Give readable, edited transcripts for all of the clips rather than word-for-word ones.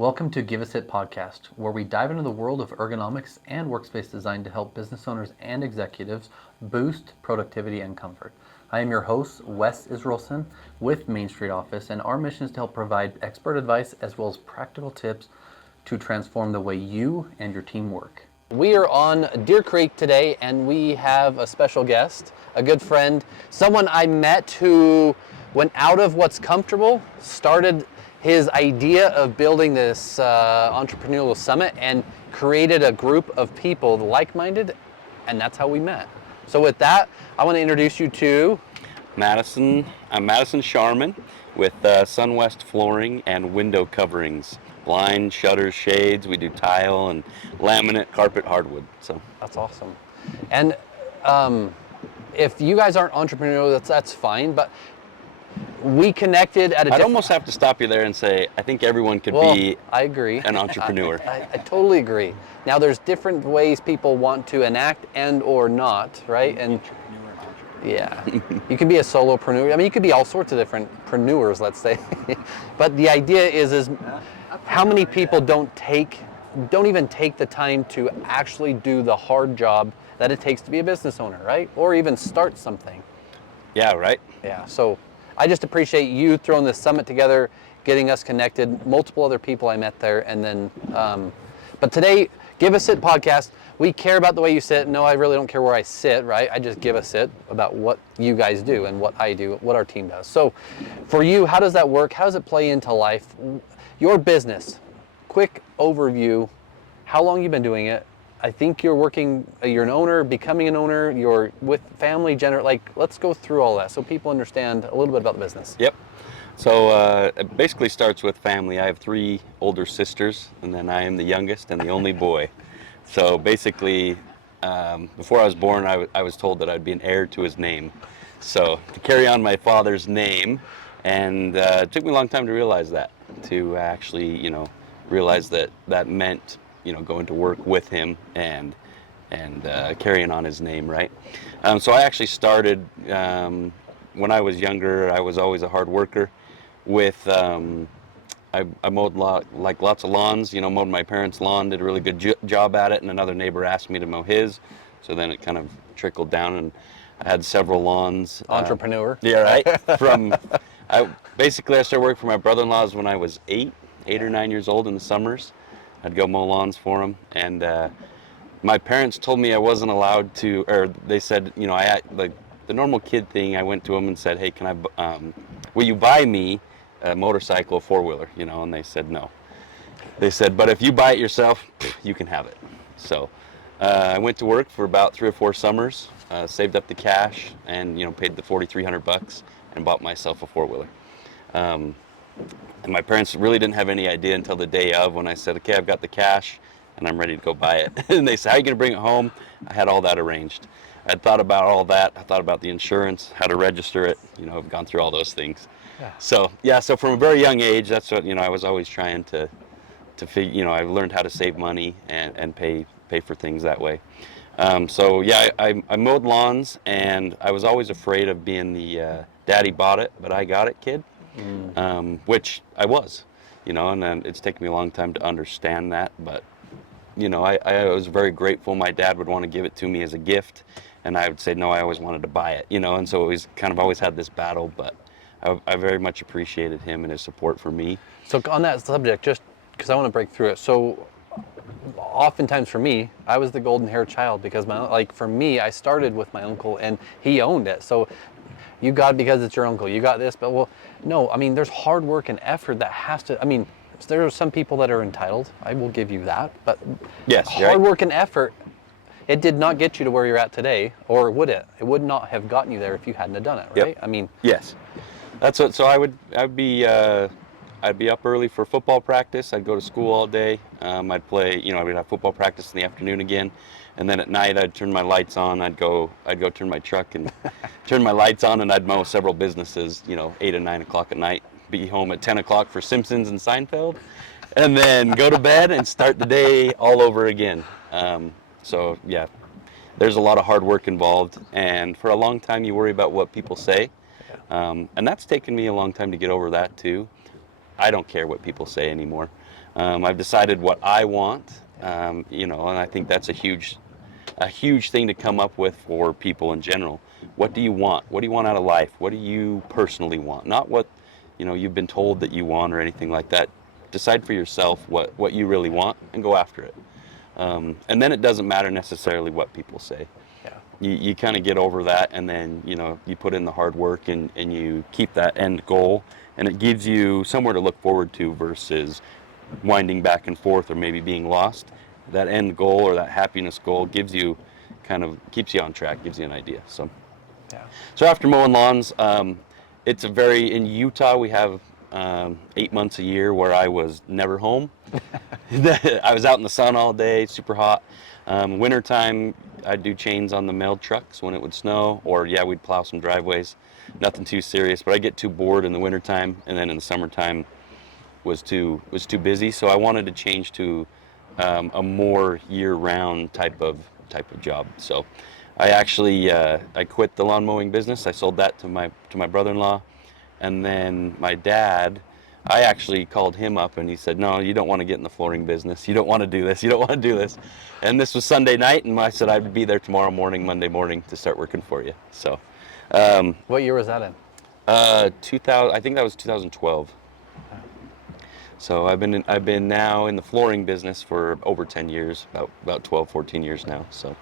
Welcome to Give a Sit podcast, where we dive into the world of ergonomics and workspace design to help business owners and executives boost productivity and comfort. I am your host, Wes Israelson with Main Street Office, and our mission is to help provide expert advice as well as practical tips to transform the way you and your team work. We are on Deer Creek today, and we have a special guest, a good friend, someone I met who went out of what's comfortable, started his idea of building this entrepreneurial summit and created a group of people like-minded, and that's how we met. So with that, I want to introduce you to Madison. I'm Madison Scharman with Sunwest Flooring and window coverings. Blinds, shutters, shades. We do tile and laminate, carpet, hardwood. So that's awesome. And if you guys aren't entrepreneurial, that's fine, but we connected at I'd almost have to stop you there and say, I think everyone could be I agree. an entrepreneur. I totally agree. Now there's different ways people want to enact and or not, right? And yeah, you can be a solopreneur. I mean, you could be all sorts of different preneurs, let's say. But the idea is how many people don't even take the time to actually do the hard job that it takes to be a business owner, right? Or even start something. Yeah, right? Yeah, so I just appreciate you throwing this summit together, getting us connected, multiple other people I met there, and then, but today, Give a Sit podcast, we care about the way you sit. No, I really don't care where I sit, right? I just give a sit about what you guys do and what I do, what our team does. So for you, how does that work? How does it play into life? Your business, quick overview, how long you've been doing it. I think you're an owner, becoming an owner, you're with family, let's go through all that so people understand a little bit about the business. Yep. So it basically starts with family. I have 3 older sisters, and then I am the youngest and the only boy. So basically, before I was born, I was told that I'd be an heir to his name. So to carry on my father's name, and it took me a long time to realize that, to actually, realize that meant going to work with him and carrying on his name, right? So I actually started when I was younger. I was always a hard worker. I mowed lots of lawns. Mowed my parents' lawn, did a really good job at it, and another neighbor asked me to mow his. So then it kind of trickled down, and I had several lawns. Entrepreneur. Yeah, right. I started working for my brother-in-laws when I was 8 or 9 years old in the summers. I'd go mow lawns for them, and my parents told me I wasn't allowed to, or they said, like the normal kid thing. I went to them and said, "Hey, will you buy me a motorcycle, a 4-wheeler?" And they said no. They said, "But if you buy it yourself, you can have it." So I went to work for about 3 or 4 summers, saved up the cash, and paid the $4,300 and bought myself a 4-wheeler. And my parents really didn't have any idea until the day of, when I said, "Okay, I've got the cash and I'm ready to go buy it." And they said, "How are you going to bring it home?" I had all that arranged. I'd thought about all that. I thought about the insurance, how to register it. I've gone through all those things. Yeah. So from a very young age, that's what, I was always trying to figure, I learned how to save money and pay for things that way. I mowed lawns, and I was always afraid of being the daddy bought it, but I got it kid. Which I was, and then it's taken me a long time to understand that, but I was very grateful. My dad would want to give it to me as a gift, and I would say no, I always wanted to buy it, and so it was kind of always had this battle, but I very much appreciated him and his support for me. So on that subject, just because I want to break through it, so oftentimes for me, I was the golden haired child, because for me, I started with my uncle and he owned it. So you got it because it's your uncle, you got this, but no, there's hard work and effort that has to, there are some people that are entitled, I will give you that, but yes, hard work and effort, it did not get you to where you're at today, or would it? It would not have gotten you there if you hadn't have done it, right? Yep. Yes. That's what, so I'd be up early for football practice. I'd go to school all day. I'd play, I would have football practice in the afternoon again. And then at night, I'd turn my lights on. I'd go turn my truck and turn my lights on, and I'd mow several businesses, 8 and 9 o'clock at night. Be home at 10 o'clock for Simpsons and Seinfeld, and then go to bed and start the day all over again. So yeah, there's a lot of hard work involved, and for a long time, you worry about what people say. And that's taken me a long time to get over that too. I don't care what people say anymore. I've decided what I want, and I think that's a huge thing to come up with for people in general. What do you want? What do you want out of life? What do you personally want? Not what, you've been told that you want or anything like that. Decide for yourself what you really want and go after it. And then it doesn't matter necessarily what people say. Yeah. You kind of get over that, and then, you put in the hard work and you keep that end goal, and it gives you somewhere to look forward to versus winding back and forth or maybe being lost. That end goal or that happiness goal keeps you on track, gives you an idea. So, Yeah. so after mowing lawns, in Utah we have 8 months a year where I was never home. I was out in the sun all day, super hot. Wintertime, I'd do chains on the mailed trucks when it would snow, or we'd plow some driveways. Nothing too serious, but I get too bored in the wintertime, and then in the summertime was too busy. So I wanted to change to a more year-round type of job. So I actually I quit the lawn mowing business. I sold that to my brother-in-law, and then my dad, I actually called him up and he said, "No, you don't want to get in the flooring business. You don't want to do this. You don't want to do this." And this was Sunday night, and I said I'd be there tomorrow morning, Monday morning, to start working for you. So, What year was that in? 2000. I think that was 2012. So I've been now in the flooring business for over 10 years, about 12, 14 years now. So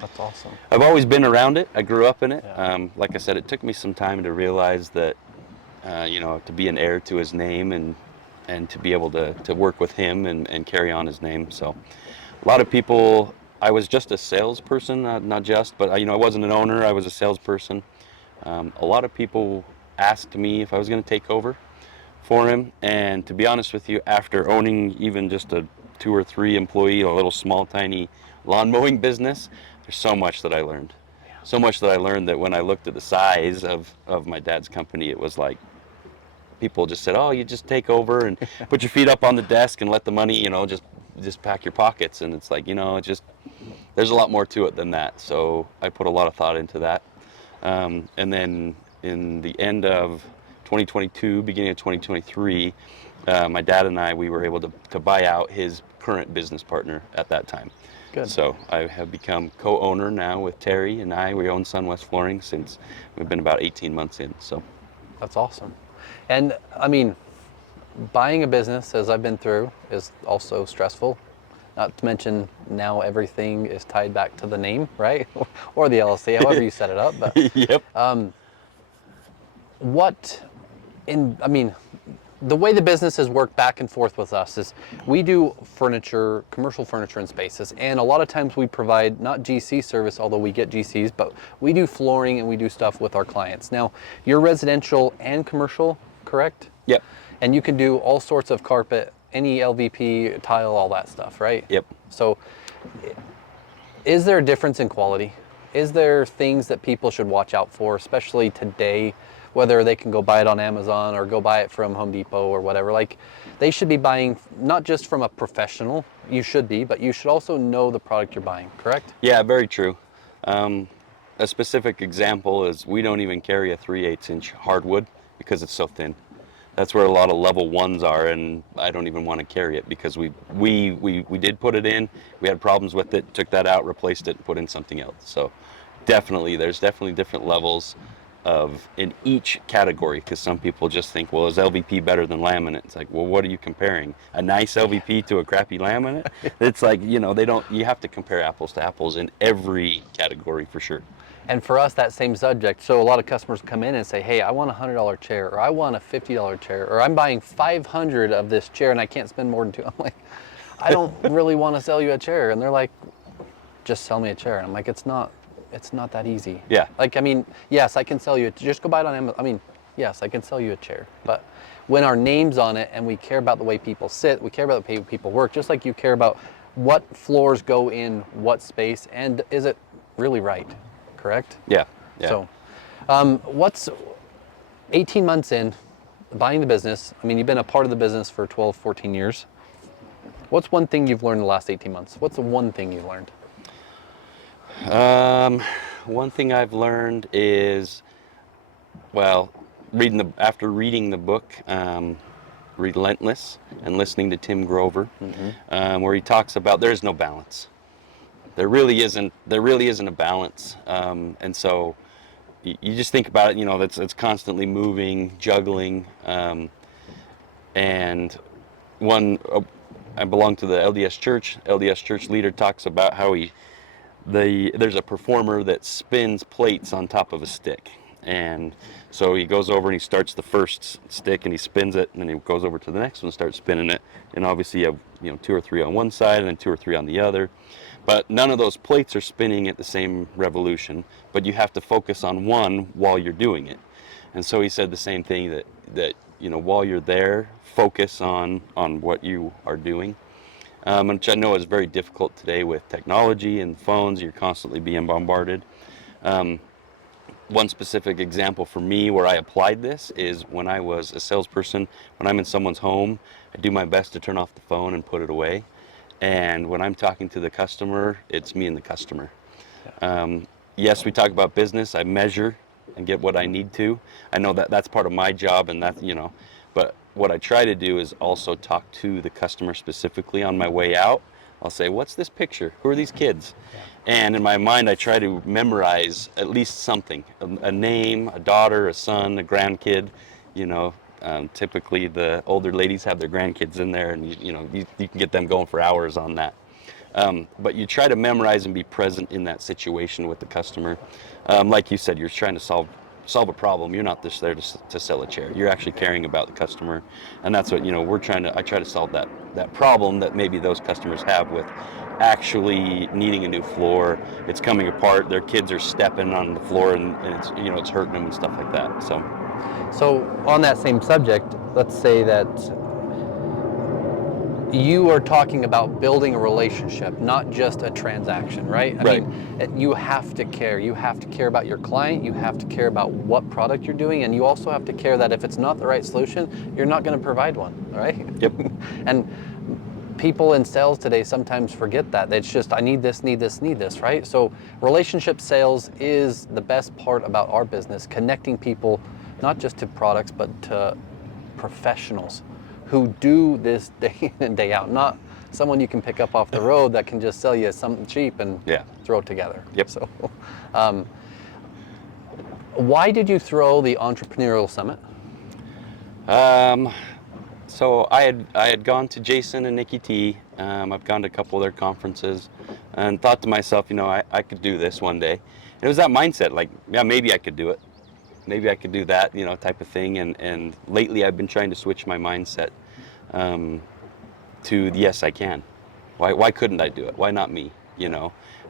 That's awesome. I've always been around it. I grew up in it. Yeah. Like I said, it took me some time to realize that, to be an heir to his name and to be able to work with him and carry on his name. So a lot of people, I was just a salesperson, not just, but I wasn't an owner. I was a salesperson. A lot of people asked me if I was going to take over for him, and to be honest with you, after owning even just a 2 or 3 employee, a little small tiny lawn mowing business, there's so much that I learned. So much that I learned that when I looked at the size of my dad's company, it was like people just said, "Oh, you just take over and put your feet up on the desk and let the money, just pack your pockets." And it's like, there's a lot more to it than that. So I put a lot of thought into that. And then in the end of 2022, beginning of 2023, my dad and we were able to buy out his current business partner at that time. Good. So I have become co-owner now with Terry and we own Sunwest Flooring since we've been about 18 months in. So That's awesome. And I mean, buying a business, as I've been through, is also stressful. Not to mention now everything is tied back to the name, right? Or the LLC, however you set it up. But yep. The way the businesses work back and forth with us is we do furniture, commercial furniture and spaces, and a lot of times we provide not GC service, although we get GCs, but we do flooring and we do stuff with our clients. Now, you're residential and commercial, correct? Yep. And you can do all sorts of carpet, any LVP, tile, all that stuff, right? Yep. So is there a difference in quality? Is there things that people should watch out for, especially today, whether they can go buy it on Amazon or go buy it from Home Depot or whatever? Like, they should be buying not just from a professional, you should be, but you should also know the product you're buying, correct? Yeah, very true. A specific example is we don't even carry a 3/8 inch hardwood because it's so thin. That's where a lot of level ones are, and I don't even want to carry it because we did put it in. We had problems with it, took that out, replaced it, and put in something else. So there's definitely different levels in each category, because some people just think, well, is LVP better than laminate? It's like, well, what are you comparing? A nice LVP to a crappy laminate? It's like, you have to compare apples to apples in every category for sure. And for us, that same subject, so a lot of customers come in and say, hey, I want a $100 chair, or I want a $50 chair, or I'm buying 500 of this chair and I can't spend more than $2. I'm like, I don't really want to sell you a chair. And they're like, just sell me a chair. And I'm like, it's not that easy. Yeah. Like, I mean, yes, I can sell you, just go buy it on Amazon. I mean, yes, I can sell you a chair. But when our name's on it and we care about the way people sit, we care about the way people work, just like you care about what floors go in what space, and is it really right? Correct? Yeah. Yeah. So, what's 18 months in, buying the business? I mean, you've been a part of the business for 12, 14 years. What's one thing you've learned in the last 18 months? What's the one thing you've learned? One thing I've learned is, well, after reading the book, Relentless and listening to Tim Grover, where he talks about there's no balance. There really isn't a balance, and so you just think about it. You know, it's constantly moving, juggling, and I belong to the LDS Church. LDS Church leader talks about how there's a performer that spins plates on top of a stick. And so he goes over and he starts the first stick and he spins it, and then he goes over to the next one and starts spinning it. And obviously you have 2 or 3 on one side and then 2 or 3 on the other. But none of those plates are spinning at the same revolution, but you have to focus on one while you're doing it. And so he said the same thing, that while you're there, focus on what you are doing. Which I know is very difficult today with technology and phones. You're constantly being bombarded. One specific example for me where I applied this is when I was a salesperson. When I'm in someone's home, I do my best to turn off the phone and put it away. And when I'm talking to the customer, it's me and the customer. Yes, we talk about business. I measure and get what I need to. I know that that's part of my job, and that, but what I try to do is also talk to the customer specifically on my way out. I'll say, what's this picture? Who are these kids? Yeah. And in my mind, I try to memorize at least something, a name, a daughter, a son, a grandkid. Typically the older ladies have their grandkids in there, and you can get them going for hours on that. But you try to memorize and be present in that situation with the customer. Like you said, you're trying to solve a problem. You're not just there to sell a chair. You're actually caring about the customer, and that's what I try to solve that problem that maybe those customers have with actually needing a new floor. It's coming apart. Their kids are stepping on the floor, and it's it's hurting them and stuff like that. So on that same subject, let's say that you are talking about building a relationship, not just a transaction, right? I mean, you have to care. You have to care about your client. You have to care about what product you're doing, and you also have to care that if it's not the right solution, you're not going to provide one, right? Yep. And people in sales today sometimes forget that. It's just, I need this, right? So relationship sales is the best part about our business, connecting people, not just to products, but to professionals who do this day in and day out, not someone you can pick up off the road that can just sell you something cheap and throw it together. Yep. So, why did you throw the Entrepreneurial Summit? So I had gone to Jason and Nikki T. I've gone to a couple of their conferences and thought to myself, I could do this one day. And it was that mindset, like, yeah, maybe I could do it. Maybe I could do that, type of thing. And lately I've been trying to switch my mindset to yes, I can. Why couldn't I do it? Why not me?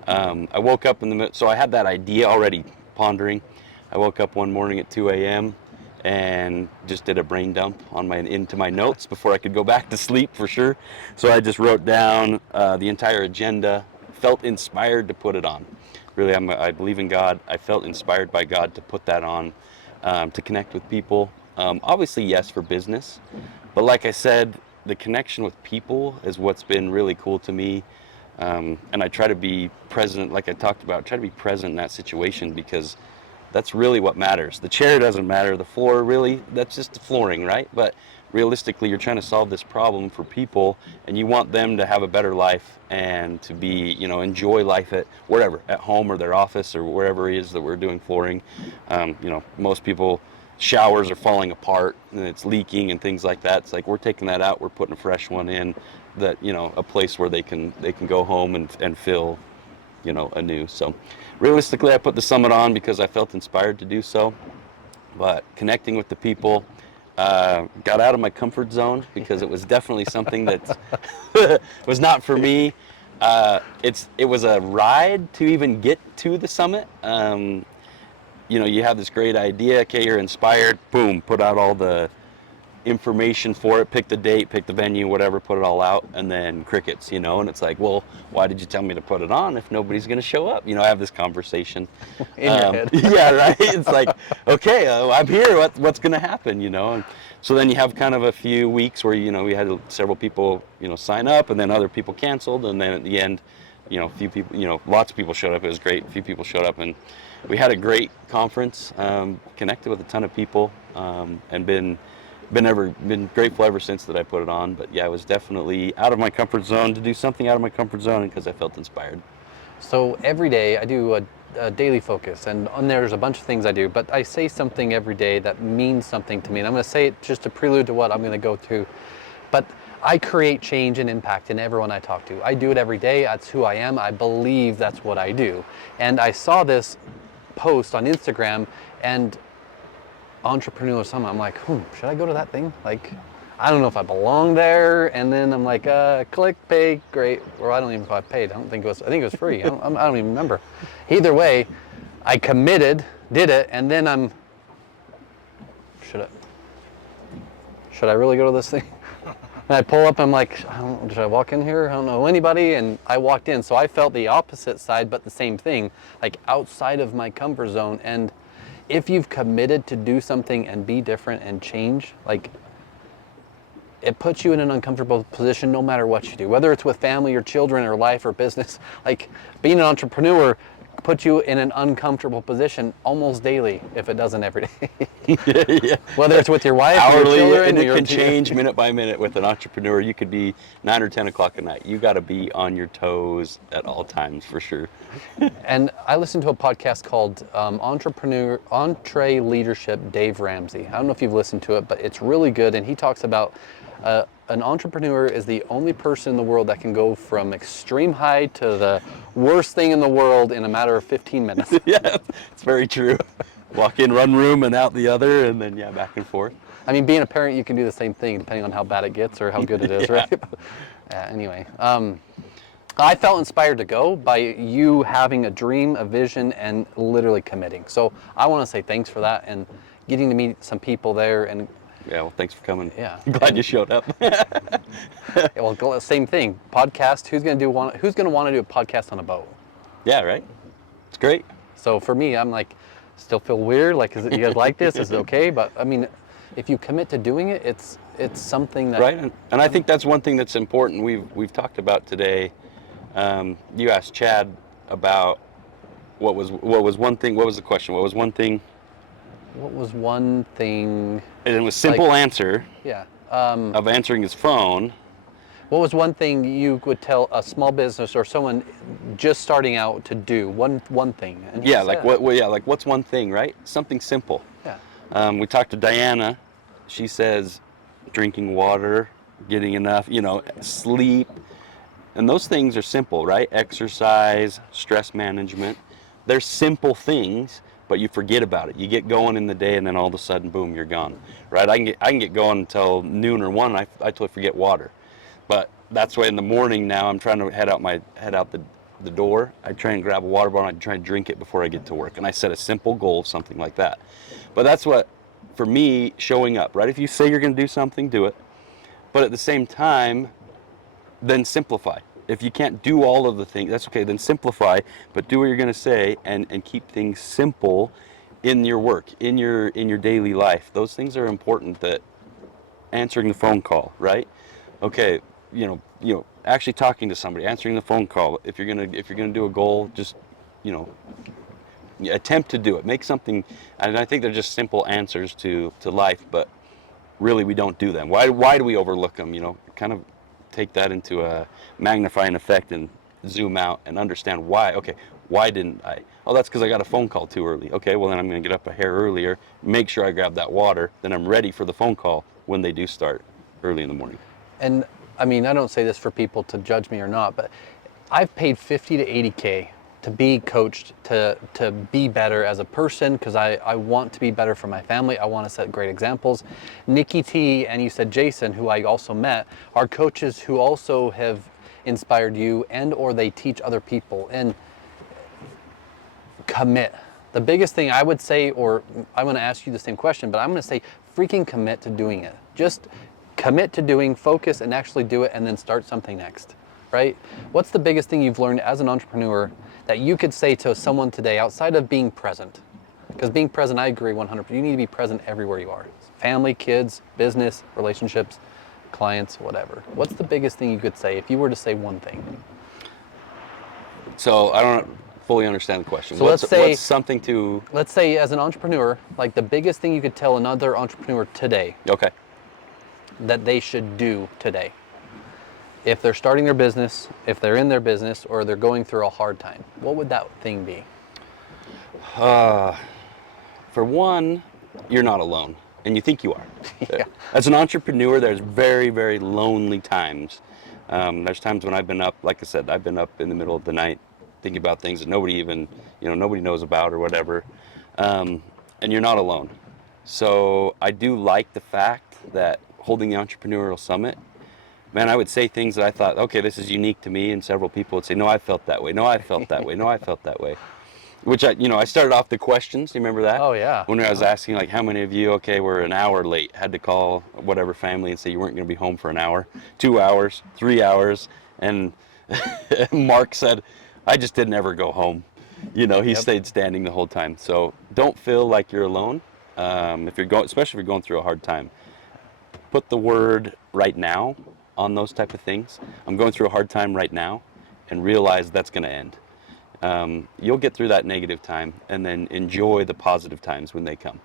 I woke up so I had that idea already pondering. I woke up one morning at 2 a.m. and just did a brain dump into my notes before I could go back to sleep for sure. So I just wrote down the entire agenda, felt inspired to put it on. Really, I believe in God. I felt inspired by God to put that on, to connect with people. Obviously, yes, for business. But like I said, the connection with people is what's been really cool to me. And I try to be present, like I talked about, try to be present in that situation, because that's really what matters. The chair doesn't matter. The floor, really, that's just the flooring, right? But realistically, you're trying to solve this problem for people, and you want them to have a better life and to be, enjoy life at wherever, at home or their office or wherever it is that we're doing flooring. Most people, showers are falling apart and it's leaking and things like that. It's like, we're taking that out, we're putting a fresh one in, that, a place where they can go home and feel, anew. So realistically, I put the summit on because I felt inspired to do so. But connecting with the people, got out of my comfort zone because it was definitely something that was not for me. It was a ride to even get to the summit. You have this great idea, okay, you're inspired, boom, put out all the information for it, pick the date, pick the venue, whatever, put it all out, and then crickets, and it's like, well, why did you tell me to put it on if nobody's going to show up? I have this conversation in your head. Yeah, right. It's like, okay, I'm here, what's going to happen? And so then you have kind of a few weeks where we had several people sign up, and then other people canceled, and then at the end, a few people, lots of people showed up. It was great. A few people showed up, and we had a great conference, connected with a ton of people, and been been grateful ever since that I put it on. But yeah, it was definitely out of my comfort zone to do something out of my comfort zone because I felt inspired. So every day I do a daily focus, and on there's a bunch of things I do, but I say something every day that means something to me. And I'm going to say it just to prelude to what I'm going to go through. But I create change and impact in everyone I talk to. I do it every day. That's who I am. I believe that's what I do. And I saw this post on Instagram and Entrepreneur Summit. I'm like, should I go to that thing? Like, I don't know if I belong there. And then I'm like, click, pay, great. Or I don't even know if I paid. I think it was free. I don't even remember. Either way, I committed, did it, and then should I really go to this thing? And I pull up, I'm like, should I walk in here? I don't know anybody. And I walked in. So I felt the opposite side, but the same thing, like outside of my comfort zone. And if you've committed to do something and be different and change, like, it puts you in an uncomfortable position no matter what you do, whether it's with family or children or life or business. Like, being an entrepreneur puts you in an uncomfortable position almost daily, if it doesn't every day. Yeah. Whether it's with your wife, Hourly, or your children, and it or can change minute by minute with an entrepreneur. You could be 9 or 10 o'clock at night. You got to be on your toes at all times, for sure. And I listened to a podcast called Entre Leadership, Dave Ramsey. I don't know if you've listened to it, but it's really good. And he talks about an entrepreneur is the only person in the world that can go from extreme high to the worst thing in the world in a matter of 15 minutes. Yeah, it's very true. Walk in one room and out the other, and then, yeah, back and forth. I mean, being a parent, you can do the same thing depending on how bad it gets or how good it is, Yeah. right? Anyway, I felt inspired to go by you having a dream, a vision, and literally committing. So I want to say thanks for that and getting to meet some people there. And Yeah, well, thanks for coming. Yeah. Glad you showed up. well, same thing. Podcast. Who's going to want to do a podcast on a boat? Yeah, right? It's great. So for me, I'm like, still feel weird. Like, is it, you guys like this? Is it okay? But I mean, if you commit to doing it, it's something that Right, and I think that's one thing that's important. We've talked about today. You asked Chad about what was one thing. What was the question? What was one thing? What was one thing? And it was simple answer Yeah. of answering his phone. What was one thing you would tell a small business or someone just starting out to do? One thing. And he Yeah, said, like what? Well, yeah, like what's one thing, right? Something simple. Yeah. We talked to Diana. She says drinking water, getting enough, sleep. And those things are simple, right? Exercise, stress management. They're simple things, but you forget about it. You get going in the day, and then all of a sudden, boom, you're gone, right? I can get going until noon or 1, and I totally forget water. But that's why in the morning now, I'm trying to head out the door. I try and grab a water bottle, and I try and drink it before I get to work. And I set a simple goal, something like that. But that's what, for me, showing up, right? If you say you're going to do something, do it. But at the same time, then simplify. If you can't do all of the things, that's okay, then simplify, but do what you're going to say and keep things simple in your work, in your daily life. Those things are important. That answering the phone call, right? Okay, actually talking to somebody, answering the phone call. If you're going to do a goal, just, attempt to do it. Make something, and I think they're just simple answers to life, but really we don't do them. Why do we overlook them? Kind of take that into a magnifying effect and zoom out and understand why. Okay, why didn't I? Oh, that's because I got a phone call too early. Okay, well then I'm going to get up a hair earlier, make sure I grab that water, then I'm ready for the phone call when they do start early in the morning. And I mean, I don't say this for people to judge me or not, but I've paid 50 to 80K to be coached, to be better as a person, because I want to be better for my family. I want to set great examples. Nikki T and you said Jason, who I also met, are coaches who also have inspired you and or they teach other people. And commit. The biggest thing I would say, or I'm going to ask you the same question, but I'm going to say freaking commit to doing it. Just commit to doing, focus, and actually do it, and then start something next, right? What's the biggest thing you've learned as an entrepreneur that you could say to someone today outside of being present? Because being present, I agree 100%. You need to be present everywhere you are. Family, kids, business, relationships, clients, whatever. What's the biggest thing you could say if you were to say one thing? So I don't fully understand the question. So what's something to... Let's say as an entrepreneur, like the biggest thing you could tell another entrepreneur today. Okay. that they should do today? If they're starting their business, if they're in their business, or they're going through a hard time, what would that thing be? For one, you're not alone, and you think you are. Yeah. As an entrepreneur, there's very, very lonely times. There's times when I've been up, like I said, I've been up in the middle of the night thinking about things that nobody even, nobody knows about or whatever, and you're not alone. So I do like the fact that holding the Entrepreneurial Summit, man, I would say things that I thought, okay, this is unique to me, and several people would say, no, I felt that way, no, I felt that way, no, I felt that way. Which I started off the questions. You remember that? Oh, yeah. When I was asking, like, how many of you, okay, were an hour late, had to call whatever family and say you weren't going to be home for an hour, 2 hours, 3 hours, and Mark said, I just didn't ever go home. He stayed standing the whole time. So don't feel like you're alone. If you're going, especially if you're going through a hard time, put the word right now on those type of things. I'm going through a hard time right now, and realize that's going to end. You'll get through that negative time and then enjoy the positive times when they come.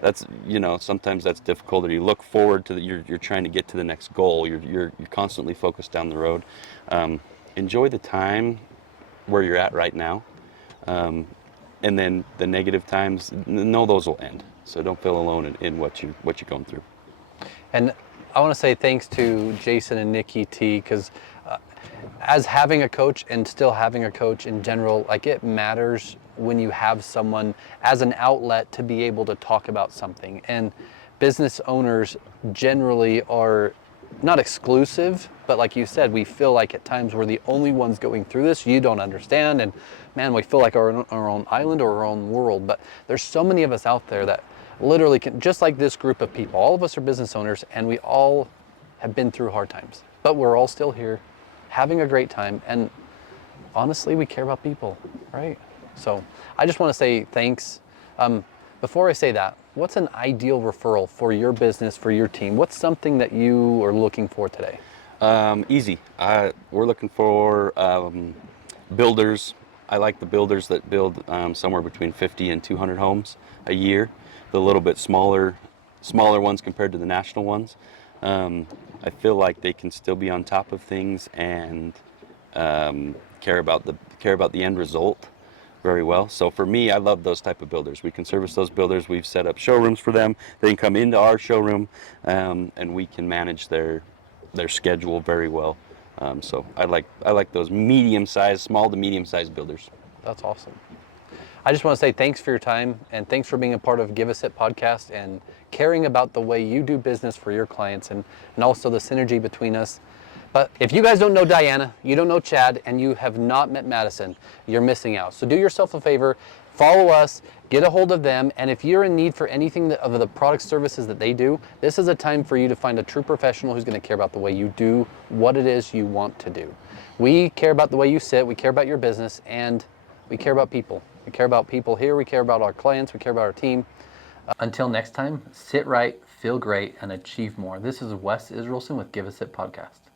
That's, sometimes that's difficult, or you look forward to you're trying to get to the next goal. You're constantly focused down the road. Enjoy the time where you're at right now. And then the negative times, know those will end. So don't feel alone in what you're going through. And I want to say thanks to Jason and Nikki T, because as having a coach and still having a coach in general, like, it matters when you have someone as an outlet to be able to talk about something. And business owners generally are not exclusive, but like you said, we feel like at times we're the only ones going through this. You don't understand, and man, we feel like our own island or our own world. But there's so many of us out there that literally can, just like this group of people, all of us are business owners, and we all have been through hard times, but we're all still here having a great time, and honestly, we care about people, right? So I just want to say thanks. Before I say that, what's an ideal referral for your business, for your team? What's something that you are looking for today? Easy. We're looking for builders. I like the builders that build somewhere between 50 and 200 homes a year. The little bit smaller ones compared to the national ones. I feel like they can still be on top of things and care about the end result very well. So for me, I love those type of builders. We can service those builders. We've set up showrooms for them. They can come into our showroom, and we can manage their schedule very well. So I like those small to medium-sized builders. That's awesome. I just want to say thanks for your time, and thanks for being a part of Give Us It podcast and caring about the way you do business for your clients, and also the synergy between us. But if you guys don't know Diana, you don't know Chad, and you have not met Madison, you're missing out. So do yourself a favor, follow us, get a hold of them, and if you're in need for anything of the product services that they do, this is a time for you to find a true professional who's going to care about the way you do what it is you want to do. We care about the way you sit, we care about your business, and we care about people. We care about people here, we care about our clients, we care about our team. Until next time, sit right, feel great, and achieve more. This is Wes Israelson with Give Us It Podcast.